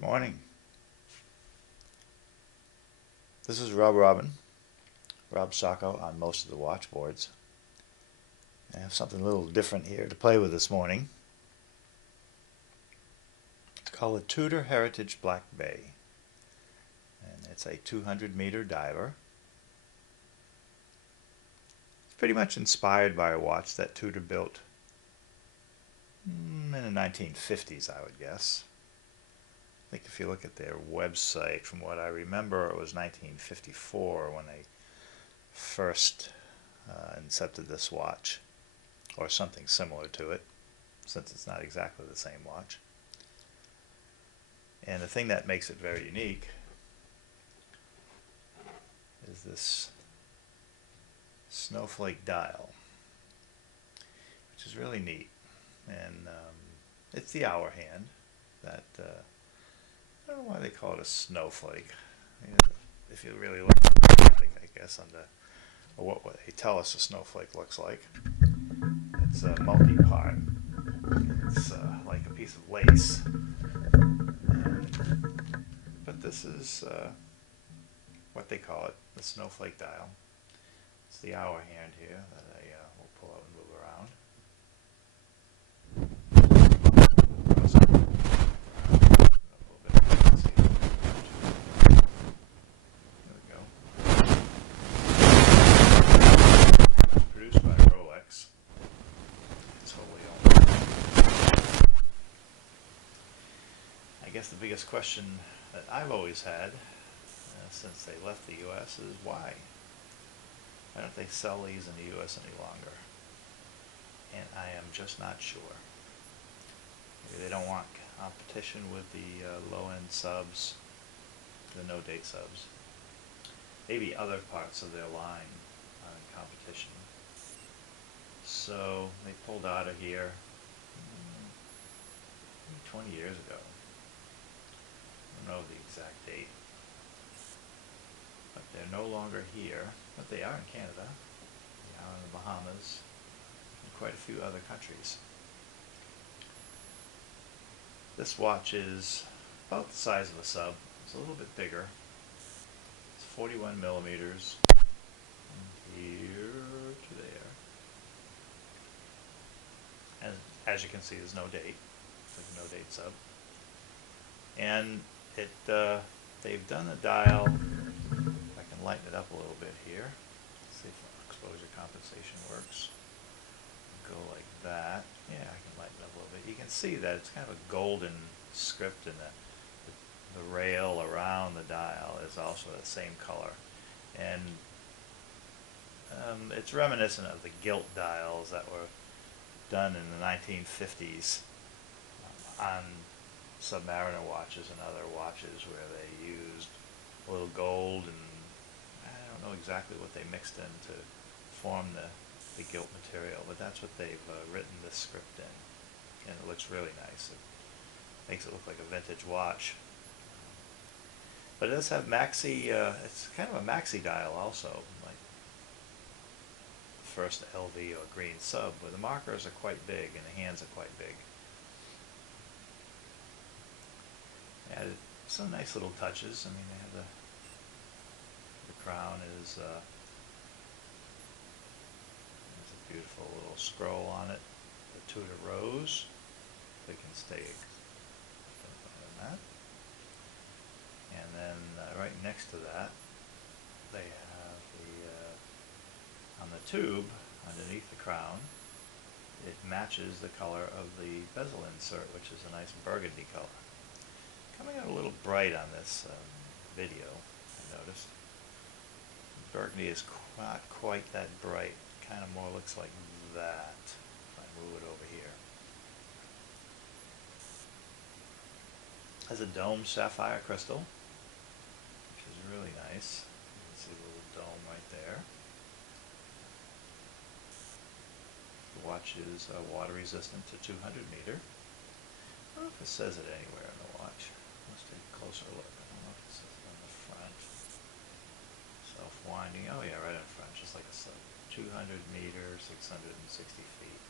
Good morning. This is Rob Sacco on most of the watch boards. I have something a little different here to play with this morning. It's called a Tudor Heritage Black Bay, and it's a 200-meter diver. It's pretty much inspired by a watch that Tudor built in the 1950s, I would guess. I think if you look at their website, from what I remember, it was 1954 when they first incepted this watch, or something similar to it, since it's not exactly the same watch. And the thing that makes it very unique is this snowflake dial, which is really neat. And it's the hour hand that I don't know why they call it a snowflake. I mean, if you really look at it, I guess, on what they tell us a snowflake looks like, it's a multi-part. It's like a piece of lace. But this is what they call it, the snowflake dial. It's the hour hand here that I will pull out and move around. I guess the biggest question that I've always had since they left the U.S. is why? Why don't they sell these in the U.S. any longer? And I am just not sure. Maybe they don't want competition with the low-end subs, the no-date subs. Maybe other parts of their line are in competition. So they pulled out of here 20 years ago. I don't know the exact date, but they're no longer here. But they are in Canada, they are in the Bahamas, and quite a few other countries. This watch is about the size of a sub. It's a little bit bigger. It's 41 millimeters from here to there. And as you can see, there's no date. It's a no-date sub. And they've done the dial. I can lighten it up a little bit here. See if exposure compensation works. Go like that. Yeah, I can lighten it up a little bit. You can see that it's kind of a golden script, and the rail around the dial is also the same color. And it's reminiscent of the gilt dials that were done in the 1950s on Submariner watches and other watches, where they used a little gold, and I don't know exactly what they mixed in to form the gilt material, but that's what they've written this script in, and it looks really nice. It makes it look like a vintage watch. But it does have maxi, it's kind of a maxi dial also, like the first LV or green sub, where the markers are quite big and the hands are quite big. Added some nice little touches. I mean, they have the crown is there's a beautiful little scroll on it, the Tudor rose. They can stay on that. And then right next to that, they have on the tube underneath the crown, it matches the color of the bezel insert, which is a nice burgundy color. Coming out a little bright on this video, I noticed. Burgundy is not quite that bright. Kind of more looks like that if I move it over here. Has a domed sapphire crystal, which is really nice. You can see the little dome right there. The watch is water resistant to 200 meter. I don't know if it says it anywhere in the watch. Let's take a closer look. I don't know if it says it on the front. Self-winding. Oh yeah, right in front, just like a sub. 200 meters, 660 feet.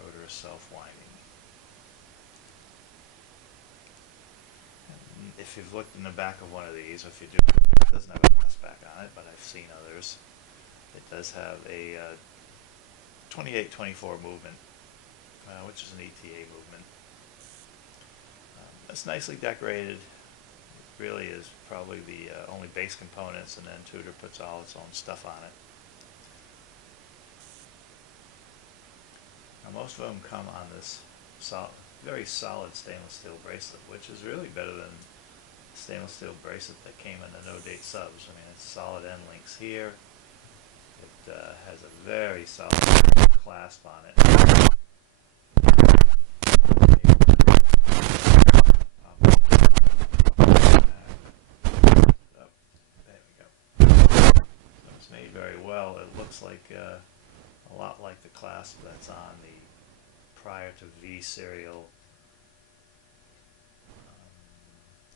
Rotor self-winding. if you've looked in the back of one of these, or if you do, it doesn't have a glass back on it, but I've seen others. It does have a 28-24 movement, which is an ETA movement. It's nicely decorated. It really is probably the only base components, and then Tudor puts all its own stuff on it. Now most of them come on this very solid stainless steel bracelet, which is really better than the stainless steel bracelet that came in the no-date subs. I mean, it's solid end links here. It has a very solid clasp on it. There we go. So it's made very well. It looks like a lot like the clasp that's on the prior to V serial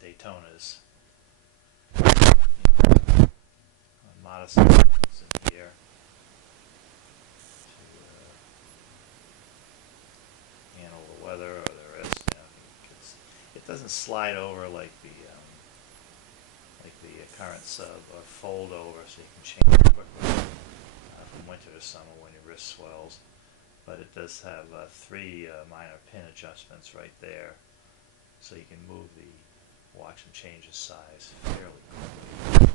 Daytonas. Modest in here to handle the weather or the wrist. You know, it doesn't slide over like the current sub, or fold over so you can change it quickly from winter to summer when your wrist swells. But it does have 3 minor pin adjustments right there, so you can move the watch and change its size fairly quickly.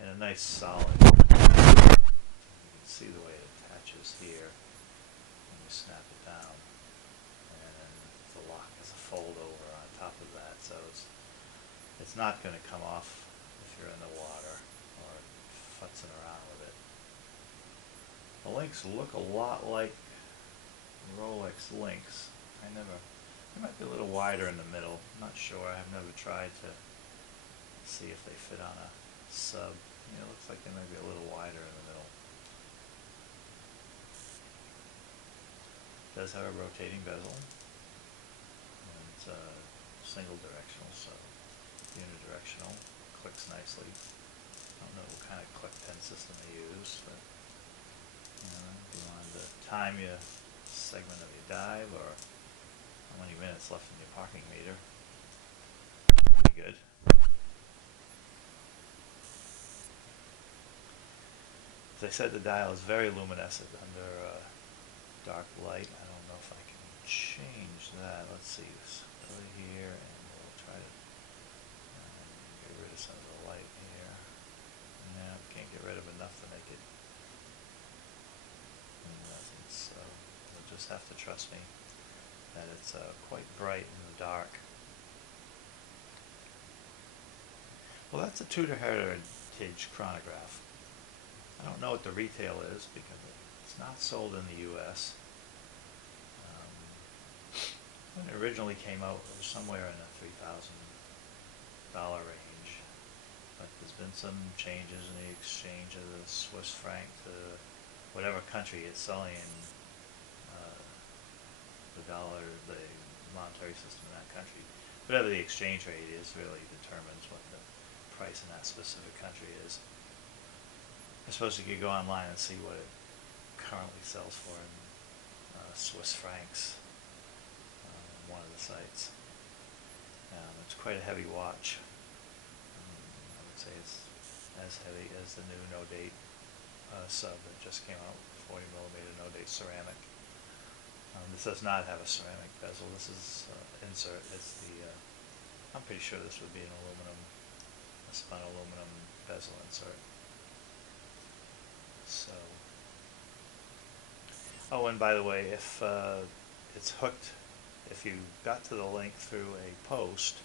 And a nice solid. You can see the way it attaches here when you snap it down, and then the lock is a fold over on top of that, so it's not going to come off if you're in the water or futzing around with it. The links look a lot like Rolex links. They might be a little wider in the middle. I'm not sure. I've never tried to see if they fit on a sub. You know, it looks like they might be a little wider in the middle. It does have a rotating bezel, and it's single directional, so unidirectional. Clicks nicely. I don't know what kind of click pin system they use, but you know, if you wanted to time your segment of your dive, or how many minutes left in your parking meter, pretty good. As I said, the dial is very luminescent under dark light. I don't know if I can change that. Let's see, this go here, and we'll try to get rid of some of the light here. No, can't get rid of enough to make it luminescent, so you'll just have to trust me that it's quite bright in the dark. Well, that's a Tudor Heritage chronograph. I don't know what the retail is because it's not sold in the U.S. When it originally came out, it was somewhere in the $3,000 range. But there's been some changes in the exchange of the Swiss franc to whatever country it's selling in, the dollar, the monetary system in that country. Whatever the exchange rate is really determines what the price in that specific country is. I suppose you could go online and see what it currently sells for in Swiss francs on one of the sites. It's quite a heavy watch. I would say it's as heavy as the new no-date sub that just came out, 40mm no-date ceramic. This does not have a ceramic bezel. This is insert. It's the I'm pretty sure this would be an aluminum, a spun aluminum bezel insert. So, oh, and by the way, if it's hooked, if you got to the link through a post,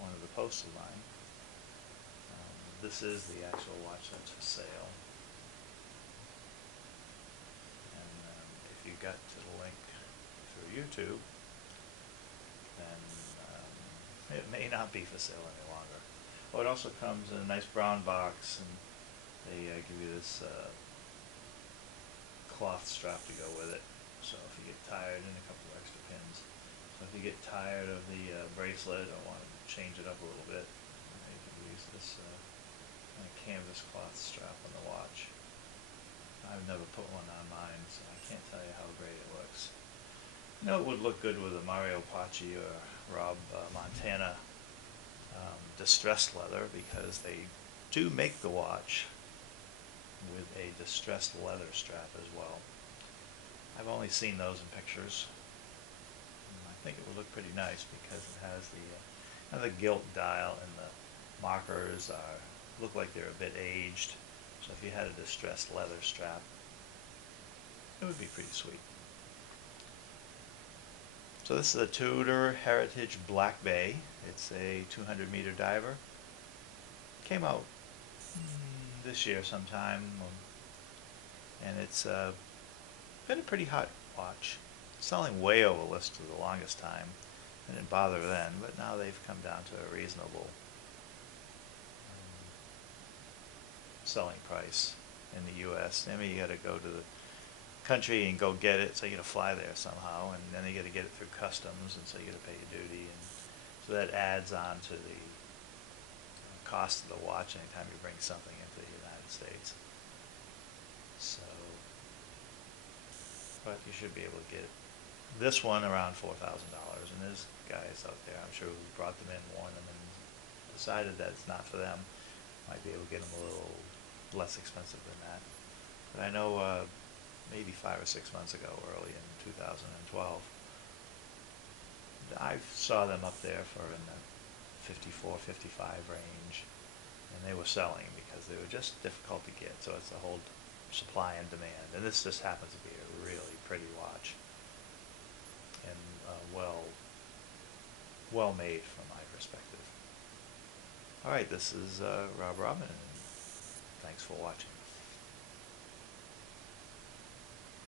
one of the posts of mine, this is the actual watch that's for sale. And if you got to the link through YouTube, then it may not be for sale any longer. Oh, it also comes in a nice brown box, and they give you this cloth strap to go with it. So if you get tired, and a couple of extra pins. So if you get tired of the bracelet or want to change it up a little bit, you can use this kind of canvas cloth strap on the watch. I've never put one on mine, so I can't tell you how great it looks. You know, it would look good with a Mario Paci or Rob Montana distressed leather, because they do make the watch with a distressed leather strap as well. I've only seen those in pictures. I think it would look pretty nice because it has the gilt dial, and the markers look like they're a bit aged. So if you had a distressed leather strap, it would be pretty sweet. So this is a Tudor Heritage Black Bay. It's a 200-meter diver. Came out this year sometime, and it's been a pretty hot watch. Selling way over list for the longest time. I didn't bother then, but now they've come down to a reasonable selling price in the U.S. I mean, you got to go to the country and go get it, so you got to fly there somehow, and then you got to get it through customs, and so you got to pay your duty, and so that adds on to the cost of the watch anytime you bring something into the United States. So, but you should be able to get this one around $4,000, and there's guys out there, I'm sure, who brought them in, worn them, and decided that it's not for them. Might be able to get them a little less expensive than that. But I know maybe 5 or 6 months ago, early in 2012, I saw them up there for in the 54, 55 range, and they were selling because they were just difficult to get. So it's a whole supply and demand, and this just happens to be a really pretty watch, and well made from my perspective. All right, this is Rob Robin, and thanks for watching.